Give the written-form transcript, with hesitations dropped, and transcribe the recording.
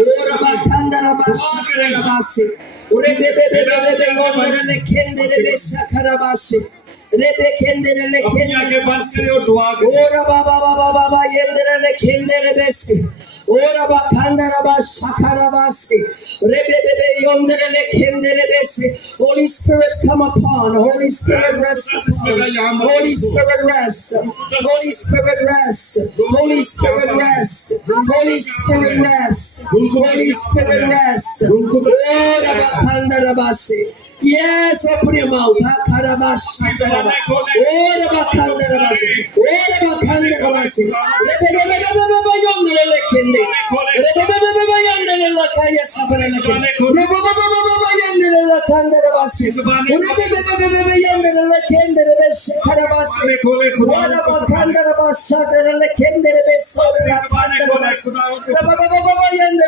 Ora bakanda rabashakara rabasi. Rebe yondere le kendere besa karabashi. Rebe kendere le kendere basi. Ora baba yendere le kendere besi. Ora bakanda rabashakara basi. Rebe yondere le kendere besi. Holy Spirit come upon. Holy Spirit rest upon. Holy Spirit rest. Holy Spirit rest. Holy Spirit rest. Holy Spirit rest. Holy Spirit rest. Ora bakanda rabashi. Yes, open your mouth. Karabashi. Ora bakanda rabashi. Ora bakanda rabashi. Rebe yondere le kende. Rebe yondere le kaya sabara le kende. Rebe yondere le kanda rabashi. Rebe yondere le kende rebe shikarabashi. Ora bakanda rabashi le kende rebe sabara le kanda rabashi. Rebe yondere